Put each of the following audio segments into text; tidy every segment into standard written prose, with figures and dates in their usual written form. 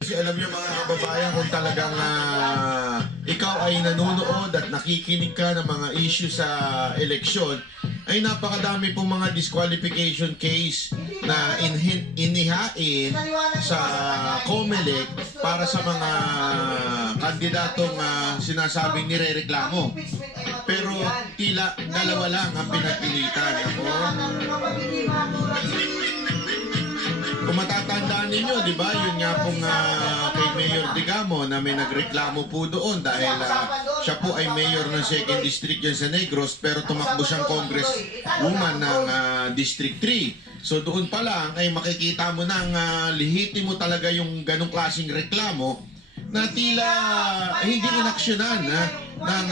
Kasi alam niyo mga kababayan, kung talagang ikaw ay nanonood at nakikinig ka ng mga issue sa eleksyon, ay napakadami pong mga disqualification case na inihain sa COMELEC para sa mga kandidatong sinasabing nirereklamo. Pero tila dalawa lang ang pinagpilitan. Kung matatandaan ninyo, di ba, yun nga pong kay Mayor Digamo na may nagreklamo po doon dahil siya po ay mayor ng 2nd District yan sa Negros pero tumakbo siyang congresswoman ng District 3. So doon pa lang ay makikita mo ng lihitimo talaga yung ganong klaseng reklamo na tila hindi inaksyonan ng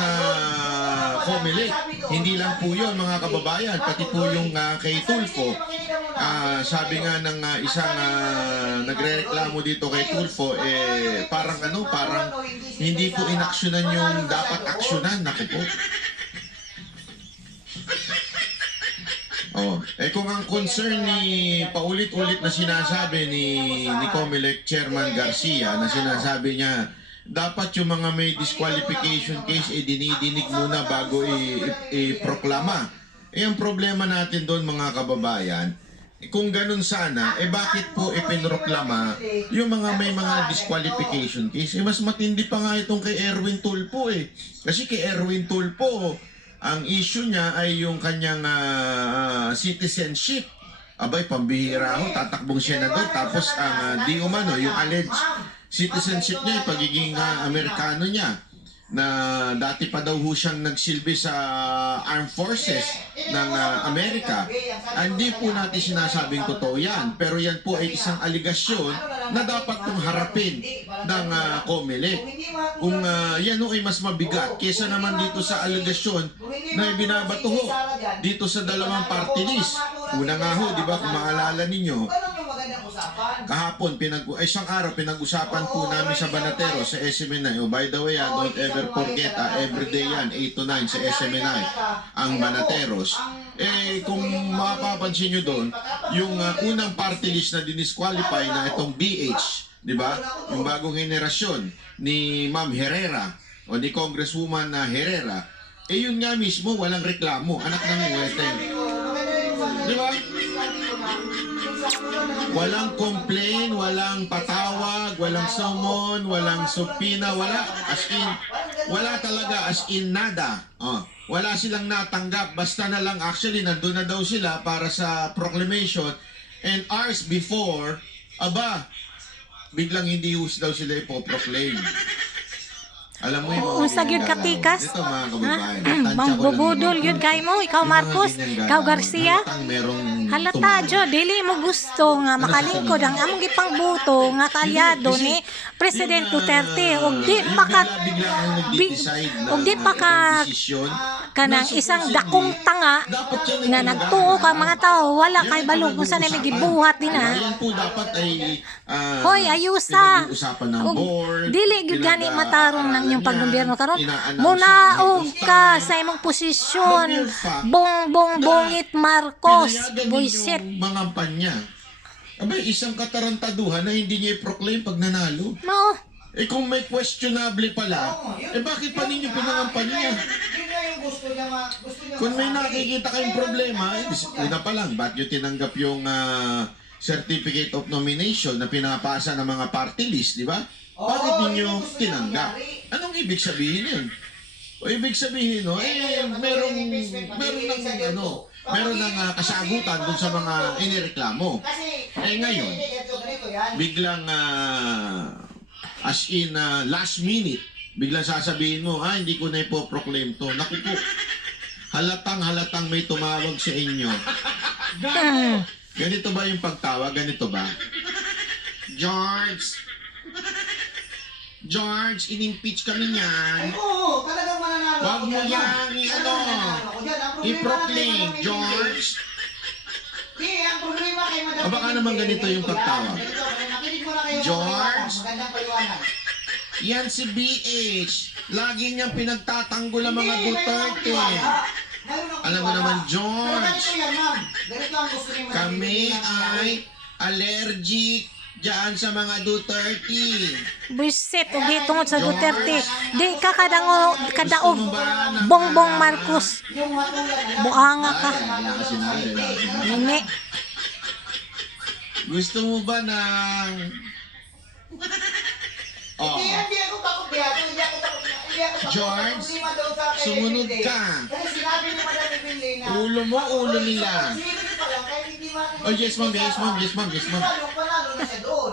COMELEC. Hindi lang po yun mga kababayan, pati po yung kay Tulfo. Sabi nga ng isang nagrereklamo dito kay Tulfo, parang hindi po inaksyonan yung dapat aksyonan. Naku po. Kung ang concern ni paulit-ulit na sinasabi ni COMELEC Chairman Garcia na sinasabi niya dapat yung mga may disqualification case dinidinig muna bago i-proklama. Ang problema natin doon mga kababayan, kung ganun sana, bakit po ipinroklama yung mga may mga disqualification case? Mas matindi pa nga itong kay Erwin Tulfo Kasi kay Erwin Tulfo, ang issue niya ay yung kanyang citizenship. Abay, pambihira ho, tatakbong senador. Tapos ang di umano, yung alleged citizenship niya, yung pagiging Amerikano niya, na dati pa daw ho siyang nagsilbi sa armed forces ng Amerika. Hindi po natin sinasabing totoo yan, pero yan po ay isang aligasyon na dapat pong harapin ng COMELEC. Kung yan ho ay mas mabigat kesa naman dito sa aligasyon na ibinabato ho dito sa dalawang party list. Una nga ho, di ba, kung maalala ninyo, kahapon, isang araw, pinag-usapan po namin sa Banatero, sa SMNI. By the way, don't ever forget, everyday yan, 8 to 9 sa SMNI, ang Banateros. Kung mapapansin nyo doon, yung unang party list na dinisqualify na itong BH, di ba? Yung bagong henerasyon ni Ma'am Herrera, o ni Congresswoman Herrera, yun nga mismo, walang reklamo, anak ng Weteng. Di ba? Walang complain, walang patawag, walang summon, walang subpoena, wala. As in, wala talaga, as in nada. Wala silang natanggap, basta na lang actually nandun na daw sila para sa proclamation. And hours before, biglang hindi daw sila ipoproclaim. Alam mo yung Unsa gyud katikas? Ito mga kababayan. Mangbubudol yun kay mo, ikaw Marcos, ikaw Garcia. Halata jo, dili mo gusto nga makalingkod ang among gipang buto nga kaalyado ni President Duterte ug di pa ka kanang isang dakong tanga nga nagtuo ka mga tao wala kay balog kung saan may gibuhat din Hoy, ayusa. Dili gyud gani matarong nang yung paggobyerno karon. Munaog ka sa imong posisyon. Bongbongit Marcos. Buisit. Mga panya. Isang katarantaduhan na hindi niya i-proclaim pag nanalo. Mao. Kung may questionable pala, bakit pa ninyo pinangampanya? Kung may nakikita kayong problema, una pa lang, ba't nyo tinanggap yung certificate of nomination na pinapasa ng mga party list, di ba? Bakit ninyo tinanggap? Anong ibig sabihin yun? O ibig sabihin, meron ng kasagutan dun sa mga inireklamo. Ngayon, biglang as in last minute, biglang sasabihin mo, hindi ko na ipoproclaim to. Naku po, halatang may tumawag sa inyo. Ganito ba yung pagtawag? Ganito ba? George, in-impeach kami niyan. Oo, talagang mananalo. Wag mo yan, i-proclaim, George. Ang problema kay Madam Baka naman ganito yung pagtawag. George, yan si BH. Lagi niyang pinagtatanggol ang mga Duterte. Alam mo naman, George, kami ay allergic Diyan sa mga Duterte. Buisit, ugi tungod sa Duterte. Di ka kadaog. Bongbong Marcos. Yung hatulan na lang. Buanga ka. Wala ka sinabi. Wala ka sinabi. Nini. Gusto mo ba ng... Oh, Hindi ako takot diyan. Hindi ako takot. Hindi ako takot. George, Problema daw sa akin, sumunod hindi. ka. Kasi sinabi ni Madam Evelyn na... Ulo mo, ulo nila. Sige pa lang, kahit hindi Oh, yes ma'am, yes ma'am, yes ma'am, yes ma'am. Panalo na siya doon.